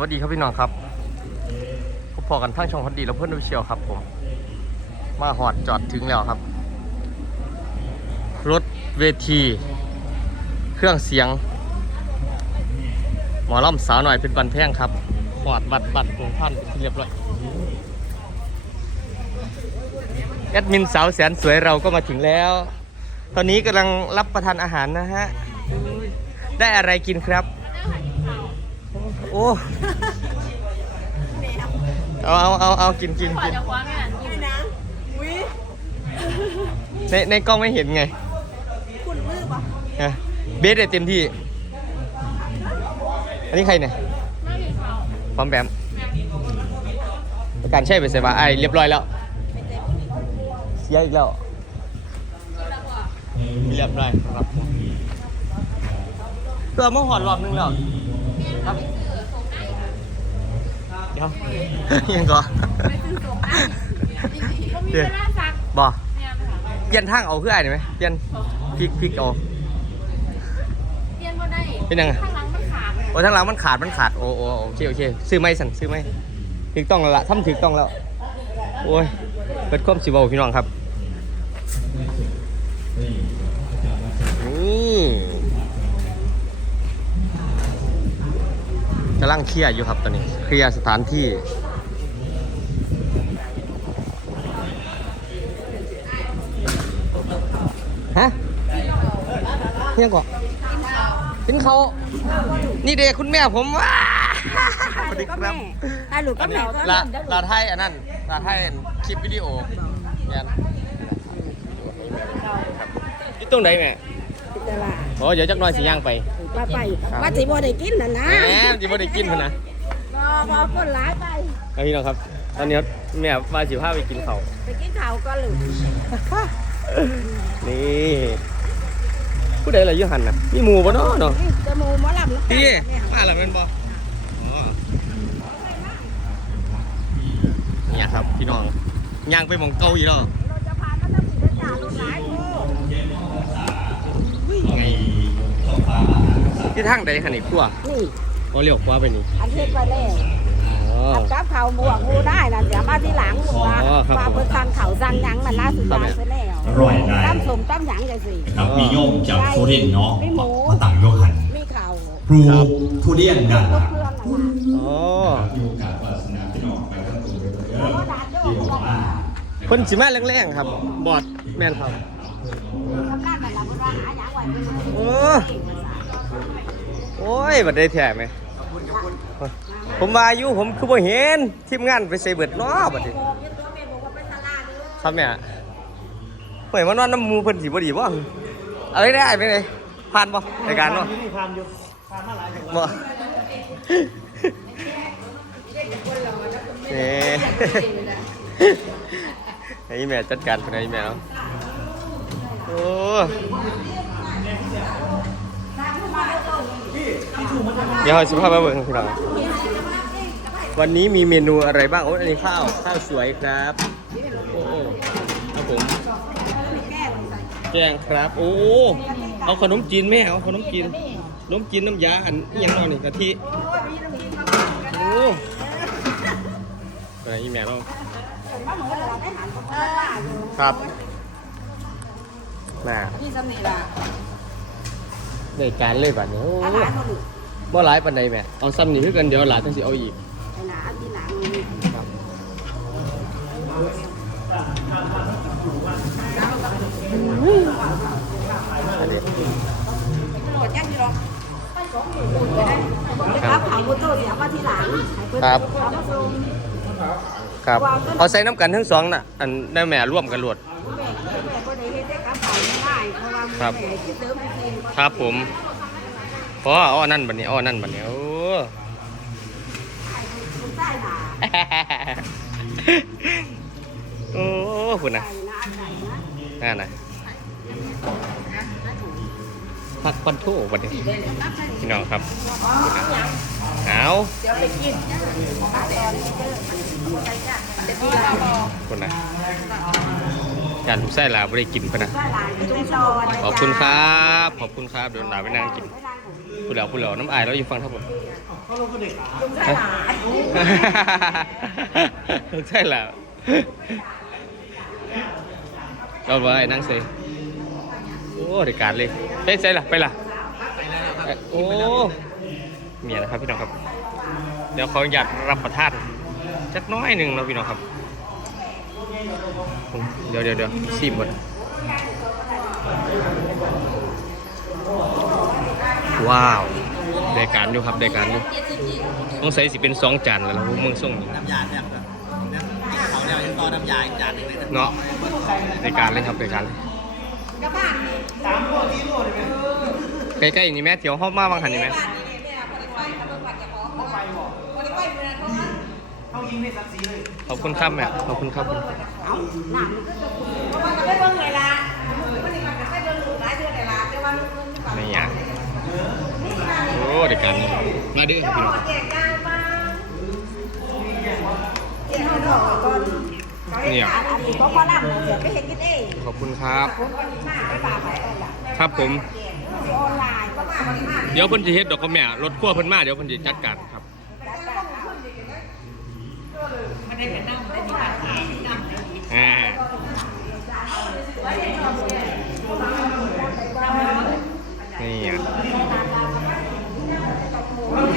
วัสดีครับพี่น้องครับพบพอกันทั้งช่องฮอดีและเพื่อนดูเชียวครับผม มาหอดจอดถึงแล้วครับ รถเวที เครื่องเสียง หมอล่ำสาวหน่อยเป็นบันแพงครับหอดบัตรบัตรหงพันเป็นที่เรียบร้อยแอดมินสาวแสนสวยเราก็มาถึงแล้ว ตอนนี้กำลังรับประทานอาหารนะฮะ ได้อะไรกินครับ โอ้ เอาเอาเอาเอากินกินกินนี่นะอุ้ยในในกล้องไม่เห็นไงคุณมือปะฮะเบสได้เต็มที่ อันนี้ใครเนี่ยพร้อมแบมการใช่ไปเสียบาไอเรียบร้อยแล้วเสียอีกแล้วเรียบร้อยครับตัวมาหอดรอบนึงแล้วครับเดี๋ ยวยังก่อนมีเวลาซักบ่เนี่ยค่ะเปลี่ยนทางเอาคือไอ้ได้ไหมเปลี่ยนพลิกพลิกเอาเรียนบ่ได้เป็นยังไงข้างหลังมันขาดโอ้ทางหลังมันขาดมันขาดโอ้โอ้โอเคโอเคซื้อไหมสั่นซื้อไหมถูกต้องแล้วล่ะทำถูกต้องแล้วโอ้ยเปิดความสิบเอาพี่น้องครับนี่ กำลังเคลียร์อยู่ครับตอนนี้ เคลียร์สถานที่ ฮะเพียงก่อนกินเขาวนี่เด็กคุณแม่ผมว้าสวัสดีครับถ้าหลุดก็แม่ก็ลาเริ่มได้หลุลาดไทยอันนั้นลาไทยคลิปวิดีโอเนี่ยที่ตรงไหนแม่ตลาดโอ้เดี๋ยวจักหน่อยสิย่างไป ป้าไปว่าสิบ่ได้กินน่ะนะแหมจิบ่ได้กินพุ่นนะบ่บ่คนหลายไป เอาพี่น้องครับ ตอนนี้แม่ว่าสิพาไปกินข้าวไปกินข้าวก็หลุดนี่ผู้ใดล่ะอยู่หันน่ะมีหมู่บ่เนาะเนาะนี่จมูกหมอลำแล้วพี่เนี่ยมาแล้วแม่นบ่อ๋อเนี่ยครับพี่น้องย่างไปหมองเก่าอีกเนาะ เราจะพากันต้องสิจ่าลูกหลายโอ้ ที่ทางใดคันนี่ครัวนี่บ่เลี้ยวขวาไปนี่อันเทศไปแล้วอ๋ออันกับข้าวบวกงูได้น่ะเดี๋ยวมาที่หลังว่าอ๋อครับ ว่าเพิ่นสั่งข้าวสั่งหยังน่ะล่าสุดครับยางไปแล้วอร่อยได้ตั้มสมตั้มหยังจังซี่ ครับมีโยมจากโซเดนเนาะไม่หมู มาต่างโยหันมีข้าวปลูกทุเรียนดันก็ละเพื่อนน่ะนะอ๋อมีโอกาสวาสนาพี่น้องไปทั้งตัวเลยเด้อที่บอกว่าเพิ่นสิมาแรงๆครับ บอดแม่นครับ ทำงานแบบเราเพิ่นว่าหาหยังไว้เพิ่นโอ้โอ้ย บัดได้แท้ไหมผมว่าอยู่ผมคือบ่เห็นทีมงานไปใส่เบิดเนาะบัดนี้บอกยังตัวแม่บอกว่าไปตลาดเด้อครับแม่เฮ้ยมานอนน้ำหมูเพิ่นสิบ่ดีบ่เอาได้ได้ไปเลยผ่านบ่รายการเนาะผ่านอยู่ผ่านมาหลายบ่นี่ไอ้แม่จัดการเพิ่นไอ้แม่เนาะโอ้ เดี๋ยวสิพาไปเบิ่งพี่น้องวันนี้มีเมนูอะไรบ้างโอ้ยอันนี้ข้าวข้าวสวยครับโอ้ครับผมแกงครับ โอ้เอาขนมจีนแม่เอาขนมจีนขนมจีนน้ำยาอันนี้ยังนอนนี่กะทิโอ้อะไรอีแม่เราครับน่าพี่สำนีล่ะได้การเลยบัดนี้โอ้อาหาร บ่หลายปานใดแม่เอาซ้ำนี่คือกันเดี๋ยวหลานจังสิเอาอีก ไอ้หนาที่หนังนี่ครับอันนี้หมดยังอยู่หรอกครับเอาโมโต้เสียมาที่หลังให้เพิ่นครับ เอามาส่งครับเอาใส่น้ำกันทั้งสองน่ะอันได้แม่ร่วมกันรวด แม่แม่บ่ได้เฮ็ดได้ครับเอาง่ายเพราะว่าครับแม่คิดเติมไปเองครับผม อ๋ออันนั่นบัดนี้อ๋ออันนั่นบัดนี้โอ้โอ้คุณนะใส่หนาใส่นะนั่นนะพักปันโทบัดนี้พี่น้องครับหนาเดี๋ยวไปกินปลาแดงนี่เด้อเดี๋ยวพี่เราคุณนะยานลูกไส้ลาไม่ได้กินพะนะว่าหลานจุ้งซอนขอบคุณครับ ขอบคุณครับเดี๋ยวหลาไปนั่งกิน พูดแล้วพูดแล้วน้ำอายเราอยู่ฟังทั้งหมดลุงชายหลายใช่แล้วเราไปนั่งเซโอ้รายการเลยไปใช่ล่ะไปล่ะโอ้เมียนะครับพี่น้องครับ เดี๋ยวเขาอยากรับประทานจักน้อยหนึ่งเนาะพี่น้องครับ เดี๋ยวเดี๋ยวเดี๋ยวซีมก่อน ว้าวได้การอยู่ครับได้การอยู่ต้องใส่สิเป็นสองจานแล้วล่ะพวกมึงส่งนี่น้ำยาเนี่ยแบบน้ำเขาเนี่ยยังต่อน้ำยาอีกจานหนึงเลยนะเนาะได้การเลยครับได้การเลยกระบ้านนี่ใกล้ๆนี่แม่เถียวห้องมาบางหันนี่แม่บ้านนี่แม่บริไฟทำเบิ่งวัดจะบอกบริไฟบริไฟเมื่อเขาว่าขอบคุณครับแม่ขอบคุณครับ เอาหนังก็จะคุณ การอยู่มาดื้อเจ้าพี่หน้อองแจกยางมาเจ้าหอก่อนอันนี้ก็พอรับเดี๋ยวไปเห็นกินเองขอบคุณครับผมก็มาไปป่าไปเอาล่ะครับผมออนไลน์ก็มาบริมาเดี๋ยวเพิ่นจะเฮ็ดดอกกระแม่รถขั้วเพิ่นมาเดี๋ยวเพิ่นจะจัดการครับอ่านี่อะ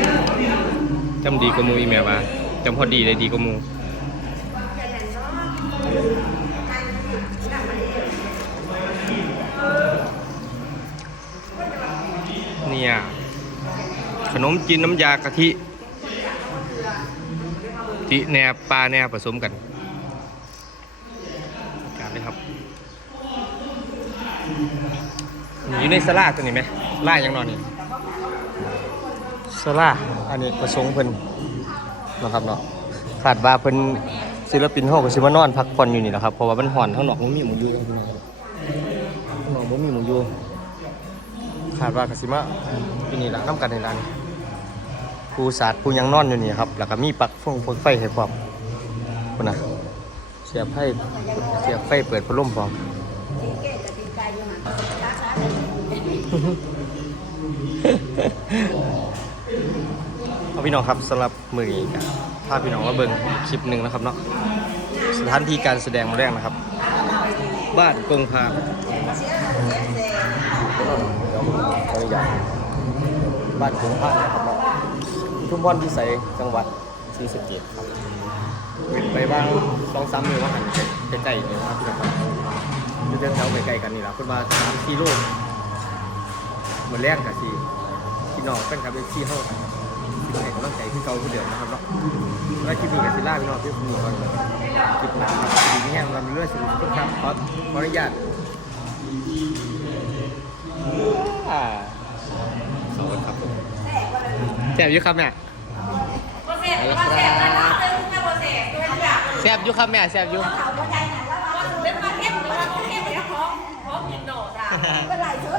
จำดีกว่ามูอีแม่ว่าจำพอดีเลยดีกว่ามูเนี่ยขนมจีนน้ำยากะทิจิแหนบปลาแหนบผสมกันการเลยครับอยู่ในสลาตัวนี้ไหมล่ายังนอนนี่ สลาอันนี้ประสงค์เพิ่นนะครับเนาะขาดว่าเพิ่นศิลปินเฮาก็สิมานอนพักผ่อนอยู่นี่แหละครับเพราะว่ามันฮ้อนข้างนอกมันมีหมูอยู่ข้างนอกข้างนอกบ่มีหมูอยู่ขาดว่าก็สิมาอยู่นี่ละนํกันในี่ล่ะนี่ผู้สาดผู้ยังนอนอยู่นี่ครับแล้วก็มีปักฟงไฟให้พร้อมพุ่นนะเสียบไฟเสียบไฟเปิดพัดลมพร้อม เอาพี่น้องครับสำหรับมือนี้กันพาพี่น้องมาเบิ่งคลิปหนึ่งนะครับเนาะสถานที่การแสดงแรกนะครับ บ้านกงพาตัวใหญ่บ้านกงพานะครับเนาะชุมพรพิสัยจังหวัดศรีสะเกษครับเว้นไปบ้างสองสามมือว่าหันใกล้ๆเนี่ยครับพี่น้องครับอยู่แถวๆใกล้ๆกันนี่แหละคนมาสามสี่โลกเหมือนแรกกับที่ น้องเป็นครับเป็นที่ห้องกันที่ให้กำลังใจที่เก่าที่เดิมนะครับเนาะแล้วคลิปนี้กับซิล่าพี่น้องที่มีก่อนคลิปหน้าครับดีนี่แห้งเราเรื่อยๆสุดทุกครับขอขออนุญาตอ่าขอบคุณครับผมแซ่บอยุครับแม่บ่แซ่บบ่แซ่บนะเนาะเรื่องแม่บ่แซ่บตัวอย่างแซ่บอยุครับแม่แซ่บอยุเขาบ่ได้นะแล้วว่าเป็นมาเฮ็ดหรือว่าบ่เฮ็ดเดี๋ยวของของกินโดดอะเป็นหลายชุดเลยนะ